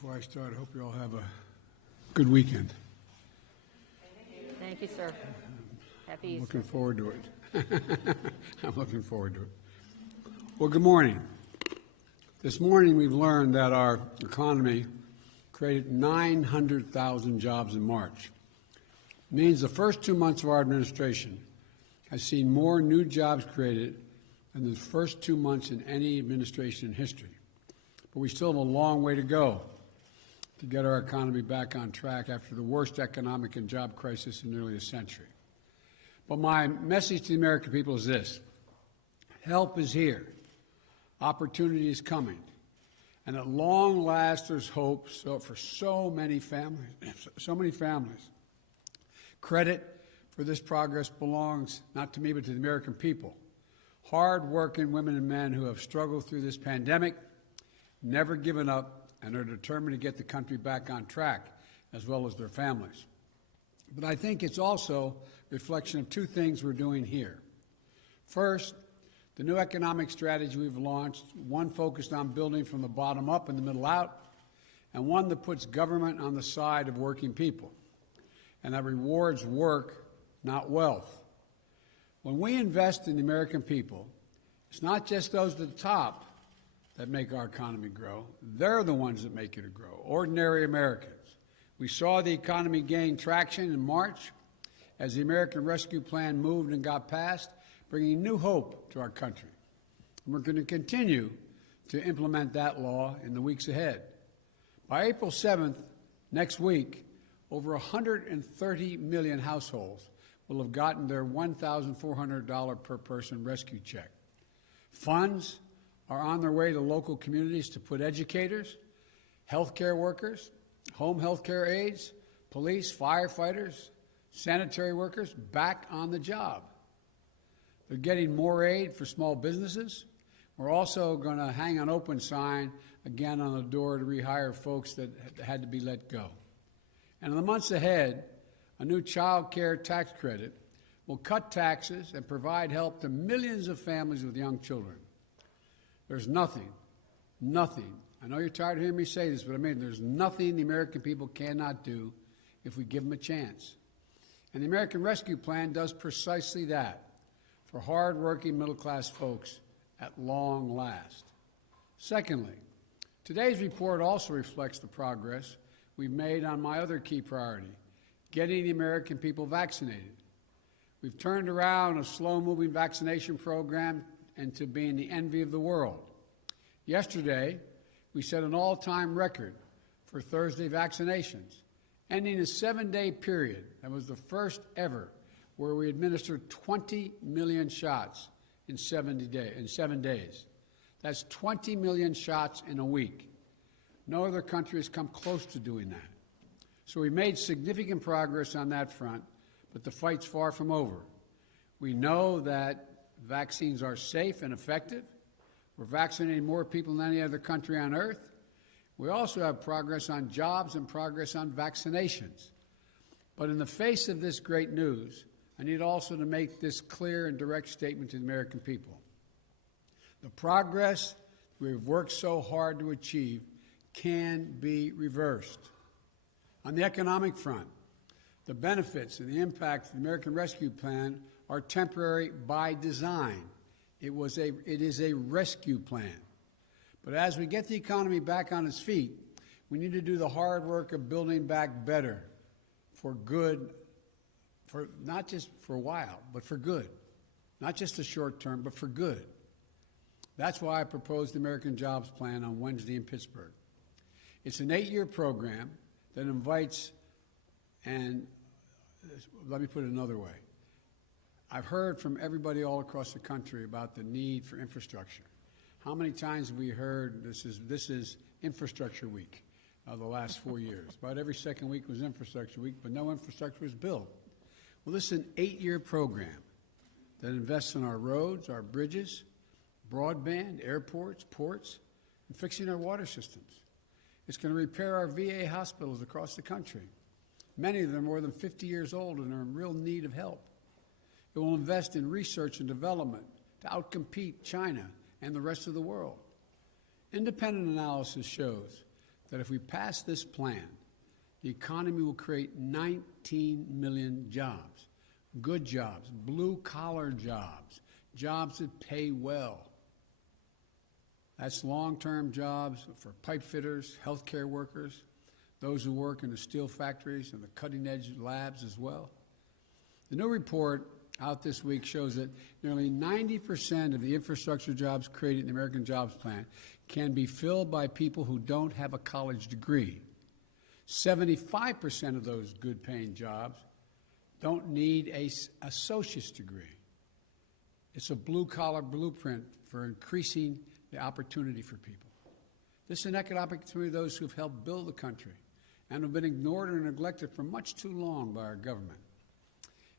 Before I start, I hope you all have a good weekend. Thank you, sir. Happy Easter. Looking forward to it. I'm looking forward to it. Well, good morning. This morning we've learned that our economy created 900,000 jobs in March. It means the first 2 months of our administration has seen more new jobs created than the first 2 months in any administration in history. But we still have a long way to go to get our economy back on track after the worst economic and job crisis in nearly a century. But my message to the American people is this: help is here, opportunity is coming, and at long last there's hope for so many families. Credit for this progress belongs not to me but to the American people, hard-working women and men who have struggled through this pandemic, never given up, and are determined to get the country back on track, as well as their families. But I think it's also a reflection of two things we're doing here. First, the new economic strategy we've launched, one focused on building from the bottom up and the middle out, and one that puts government on the side of working people, and that rewards work, not wealth. When we invest in the American people, it's not just those at the top that make our economy grow. They're the ones that make it grow, ordinary Americans. We saw the economy gain traction in March as the American Rescue Plan moved and got passed, bringing new hope to our country. And we're going to continue to implement that law in the weeks ahead. By April 7th, next week, over 130 million households will have gotten their $1,400 per person rescue check. Funds are on their way to local communities to put educators, healthcare workers, home healthcare aides, police, firefighters, sanitary workers back on the job. They're getting more aid for small businesses. We're also going to hang an open sign again on the door to rehire folks that had to be let go. And in the months ahead, a new child care tax credit will cut taxes and provide help to millions of families with young children. There's nothing, I know you're tired of hearing me say this, but I mean there's nothing the American people cannot do if we give them a chance. And the American Rescue Plan does precisely that for hard-working middle-class folks at long last. Secondly, today's report also reflects the progress we've made on my other key priority, getting the American people vaccinated. We've turned around a slow-moving vaccination program into being the envy of the world. Yesterday, we set an all-time record for Thursday vaccinations, ending a 7-day period that was the first ever where we administered 20 million shots in 7 days. That's 20 million shots in a week. No other country has come close to doing that. So we made significant progress on that front, but the fight's far from over. We know that vaccines are safe and effective. We're vaccinating more people than any other country on earth. We also have progress on jobs and progress on vaccinations. But in the face of this great news, I need also to make this clear and direct statement to the American people. The progress we've worked so hard to achieve can be reversed. On the economic front, the benefits and the impact of the American Rescue Plan are temporary by design. It is a rescue plan. But as we get the economy back on its feet, we need to do the hard work of building back better for good, for not just for a while, but for good. Not just the short term, but for good. That's why I proposed the American Jobs Plan on Wednesday in Pittsburgh. It's an 8-year program that invites, and let me put it another way. I've heard from everybody all across the country about the need for infrastructure. How many times have we heard this is Infrastructure Week the last 4 years? About every second week was Infrastructure Week, but no infrastructure was built. Well, this is an 8-year program that invests in our roads, our bridges, broadband, airports, ports, and fixing our water systems. It's going to repair our VA hospitals across the country. Many of them are more than 50 years old and are in real need of help. It will invest in research and development to outcompete China and the rest of the world. Independent analysis shows that if we pass this plan, the economy will create 19 million jobs, good jobs, blue-collar jobs, jobs that pay well. That's long-term jobs for pipe fitters, healthcare workers, those who work in the steel factories and the cutting-edge labs as well. The new report out this week shows that nearly 90% of the infrastructure jobs created in the American Jobs Plan can be filled by people who don't have a college degree. 75% of those good-paying jobs don't need an associate's degree. It's a blue-collar blueprint for increasing the opportunity for people. This is an economic opportunity of those who have helped build the country and have been ignored or neglected for much too long by our government.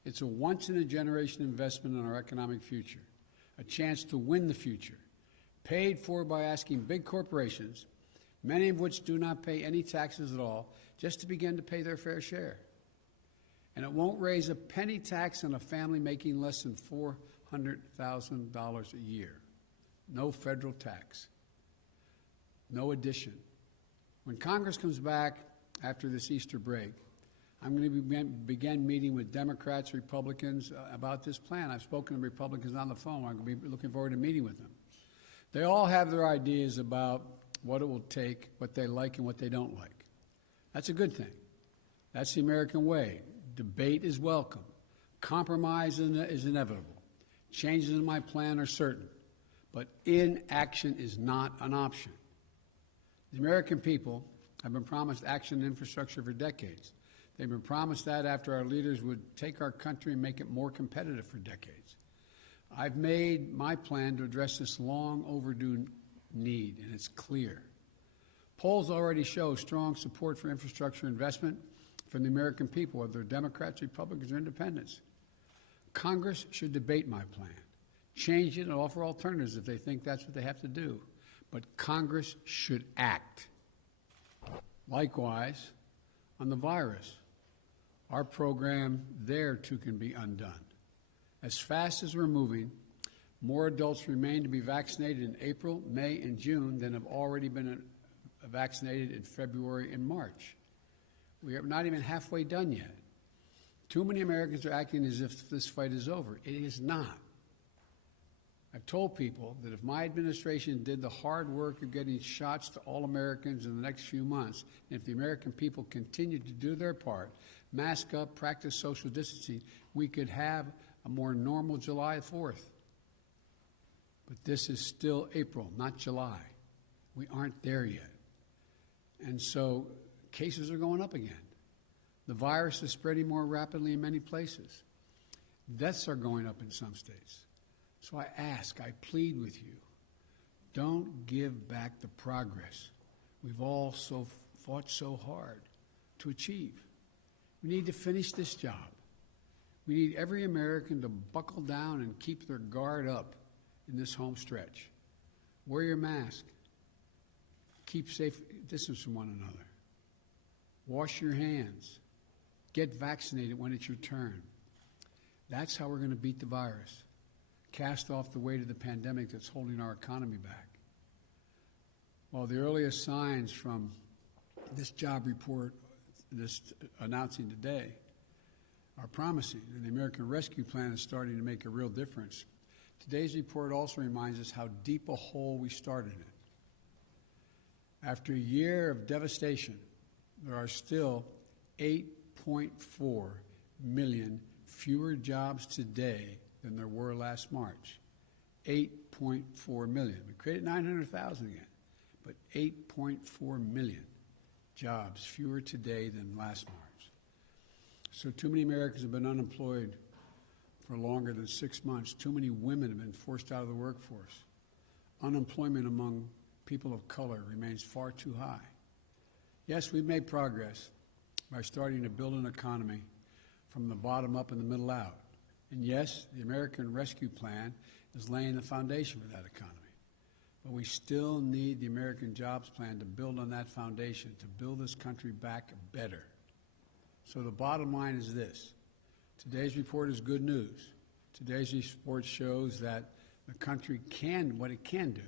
It's a once-in-a-generation investment in our economic future, a chance to win the future, paid for by asking big corporations, many of which do not pay any taxes at all, just to begin to pay their fair share. And it won't raise a penny tax on a family making less than $400,000 a year. No federal tax. No addition. When Congress comes back after this Easter break, I'm going to begin meeting with Democrats, Republicans about this plan. I've spoken to Republicans on the phone. I'm going to be looking forward to meeting with them. They all have their ideas about what it will take, what they like and what they don't like. That's a good thing. That's the American way. Debate is welcome. Compromise is inevitable. Changes in my plan are certain. But inaction is not an option. The American people have been promised action and infrastructure for decades. They've been promised that after our leaders would take our country and make it more competitive for decades. I've made my plan to address this long overdue need, and it's clear. Polls already show strong support for infrastructure investment from the American people, whether they're Democrats, Republicans, or independents. Congress should debate my plan, change it, and offer alternatives if they think that's what they have to do. But Congress should act. Likewise, on the virus, our program there too can be undone. As fast as we're moving, more adults remain to be vaccinated in April, May, and June than have already been vaccinated in February and March. We are not even halfway done yet. Too many Americans are acting as if this fight is over. It is not. I've told people that if my administration did the hard work of getting shots to all Americans in the next few months, and if the American people continued to do their part, mask up, practice social distancing, we could have a more normal July 4th. But this is still April, not July. We aren't there yet. And so cases are going up again. The virus is spreading more rapidly in many places. Deaths are going up in some states. So I ask, I plead with you, don't give back the progress we've all fought so hard to achieve. We need to finish this job. We need every American to buckle down and keep their guard up in this home stretch. Wear your mask. Keep safe distance from one another. Wash your hands. Get vaccinated when it's your turn. That's how we're going to beat the virus. Cast off the weight of the pandemic that's holding our economy back. Well, the earliest signs from this job report, this announcing today, are promising, and the American Rescue Plan is starting to make a real difference. Today's report also reminds us how deep a hole we started in. After a year of devastation, there are still 8.4 million fewer jobs today than there were last March. 8.4 million. We created 900,000 again, but 8.4 million jobs fewer today than last March. So too many Americans have been unemployed for longer than 6 months. Too many women have been forced out of the workforce. Unemployment among people of color remains far too high. Yes, we've made progress by starting to build an economy from the bottom up and the middle out. And yes, the American Rescue Plan is laying the foundation for that economy. But we still need the American Jobs Plan to build on that foundation, to build this country back better. So the bottom line is this. Today's report is good news. Today's report shows that the country can what it can do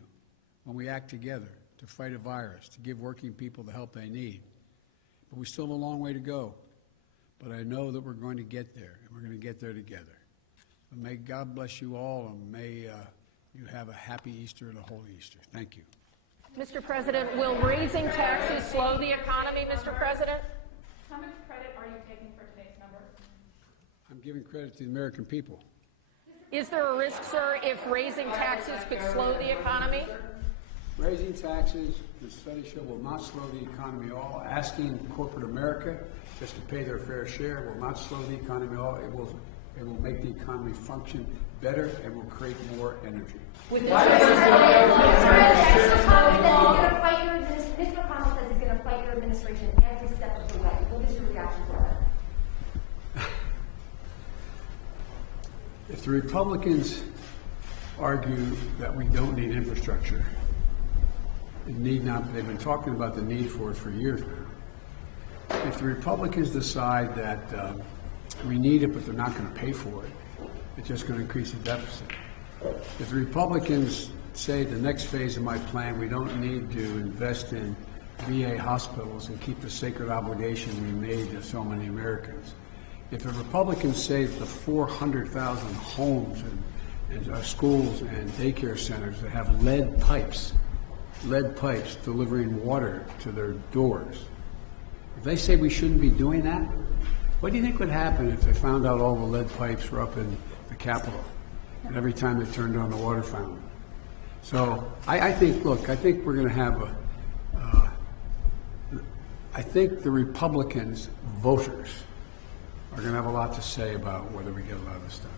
when we act together to fight a virus, to give working people the help they need. But we still have a long way to go. But I know that we're going to get there, and we're going to get there together. And may God bless you all, and may you have a happy Easter and a holy Easter. Thank you. Mr. President, will raising taxes slow the economy, Mr. President? How much credit are you taking for today's number? I'm giving credit to the American people. Is there a risk, sir, if raising taxes could slow the economy? Raising taxes, the studies show, will not slow the economy at all. Asking corporate America just to pay their fair share will not slow the economy at all. It will make the economy function better and will create more energy. Mr. McConnell says he's going to fight your administration every step of the way. What is your reaction to that? If the Republicans argue that we don't need infrastructure, it need not, they've been talking about the need for it for years now. If the Republicans decide that we need it but they're not going to pay for it, it's just going to increase the deficit. If the Republicans say the next phase of my plan, we don't need to invest in VA hospitals and keep the sacred obligation we made to so many Americans. If the Republicans say that the 400,000 homes and schools and daycare centers that have lead pipes delivering water to their doors, if they say we shouldn't be doing that, what do you think would happen if they found out all the lead pipes were up in the Capitol and every time they turned on the water fountain? So I think, look, I think we're going to have I think the Republicans, voters, are going to have a lot to say about whether we get a lot of this stuff.